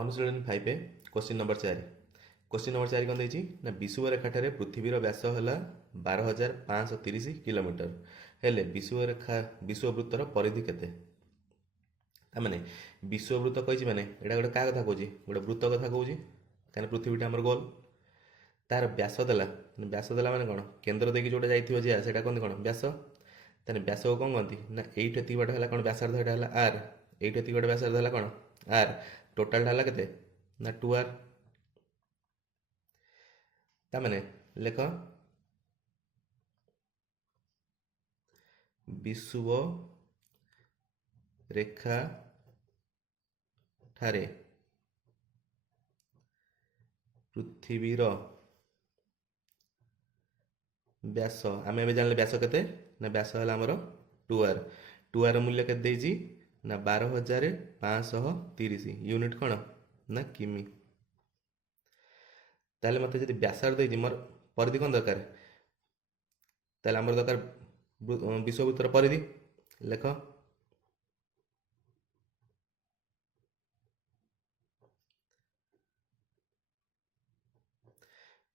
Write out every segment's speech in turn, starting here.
ଅନୁଶୀଳନୀ 5 question number 4 question number 4 कौन देछि ना विषुवरेखाठारे पृथ्वीर व्यास है 12,530 किलोमीटर हेले विषुववृत्तर परिधि केते तामाने विषुववृत्त कही माने एटा गोटे क्या कथा कौच गोटे वृत्त कथा कौच कहीं पृथ्वीटा आमर गोल तार व्यास देला माने कौन केन्द्र देखिए जोटा जाइए जे से कहते कौन व्यास ताने व्यास को कौन कहती ना एट बाट है कौन व्यासार्ध यहाँ है आर एट गोटे व्यासार्ध है कौन आर टोटाल है केते ना 2r तामाने लेख विषुव रेखा ठारे पृथ्वीर व्यास आम ए जान व्यास केते ना व्यास है आमर 2r मूल्य के ना 12,530 यूनिट कौन ना किमी ताले मत जब व्यासार्ध मोर परिधि कौन दरकार ताले आमर दरकार विषुववृत्तर परिधि लेख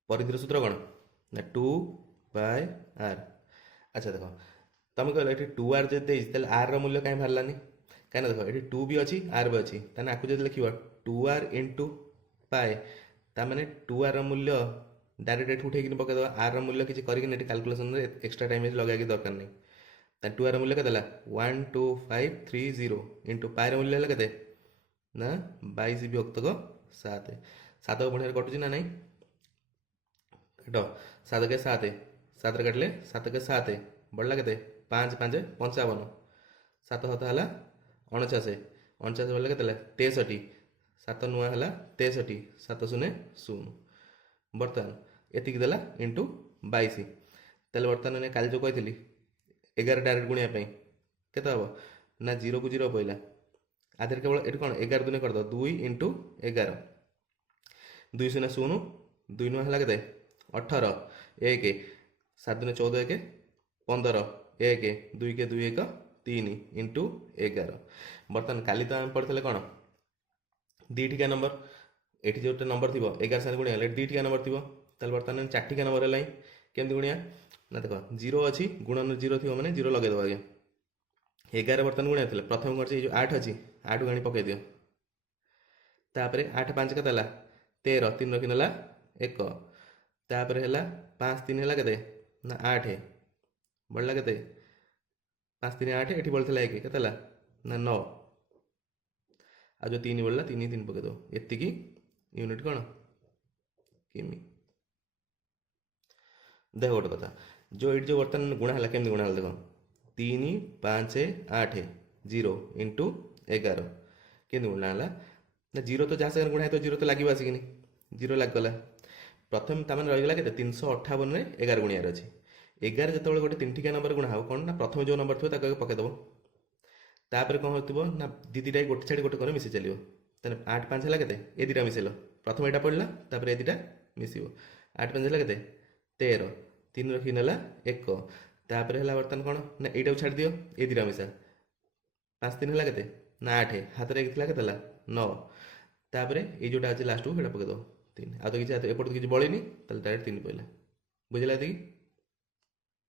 परिधिर सूत्र कौन ना 2/r अच्छा देख तुम कह ये 2r जो देते आर मूल्य कहीं बाहरलानी कहीं देख ये 2 भी अच्छी आर भी अच्छी ताने आपको जो लिख 2r इंटू पाए ताने 2r मूल्य डायरेक्ट एट उठे पकईदे आर मूल्य किसी करके कैलकुलेसन एक्सट्रा टाइम लगे दरकार नहीं 2r मूल्य के 12530 इंटू पाए मूल्य के ना 22 विभक्त 7 7 बढ़िया कटुची ना नहीं कट 7 के 7 7 काटिले 7 के 7 बढ़ला के 5 5 55 7 7 है 49 49 बढ़ला के 63 7 नुआ है 63 7 0 0 बर्तमान एतिक देला इंटू 22 तेल बर्तमान काल जो कही 11 डायरेक्ट गुणिया केते हम ना 0 को 0 पड़ा आधे केवल ये कौन 11 दुने करद 2 इंटू 11 2 0 0 2 नुआ है के 18 1 7 दुने 14 1 15 1 2 के 2 1 3 इंटू 11 बर्तमान काली तो आम पढ़ते कौन दीटिका नंबर ये जो नंबर थी 11 सात गुणिया दीटिका नंबर थी बर्तमान 4टिका नंबर है केमती गुणिया ना देख 0 अच्छी गुणन 0 थी मैंने 0 लगेद आगे 11 बर्तमान गुणिया थे प्रथम कर 8 अच्छी 8 गाणी पकई दियो तापर 8 5 के 13 3 रखी ना 1 तापर है 5 3 है के ना 8 बढ़ला के 5 3 8 ये बढ़ता है 1 के ना 9 आ जो 3 बढ़ला 3 3 पकईद एति यूनिट कौन किमी देख गोटे कथा जो ये जो बर्तमान गुणा है केमती गुणा देख 3 5 8 0 इंटू 11 केमती गुणा है ना 0 तो जहाँ से गुणा है तो 0 तो लगे आसिक 0 लगला प्रथम तामान रहीगला के 358 में 11 गुणियार अच्छी 11 जो गोटे 3टिका नंबर गुणा हो कौन ना प्रथम जो नंबर थो पकईदेव तापर कौन हो ना दीटा गोटे छाड़ी गोटे कर मिसी चलो 8 5 है के ए दुटा मिसेल प्रथम यहाँ पड़ा तापर ए दुटा मिसो 8 5 है के 13 3 रखी ना 1 तापर है बर्तमान कौन ना यू छाड़ दियो ए दुटा मिसा 5 3 है के ना 8 हाथ में 1 के 9 तापर ये जोटा अच्छे लास्ट को पकईद 3 आ तो किसी एपट किसी बड़ेनी डायरेक्ट 3 पड़ा बुझे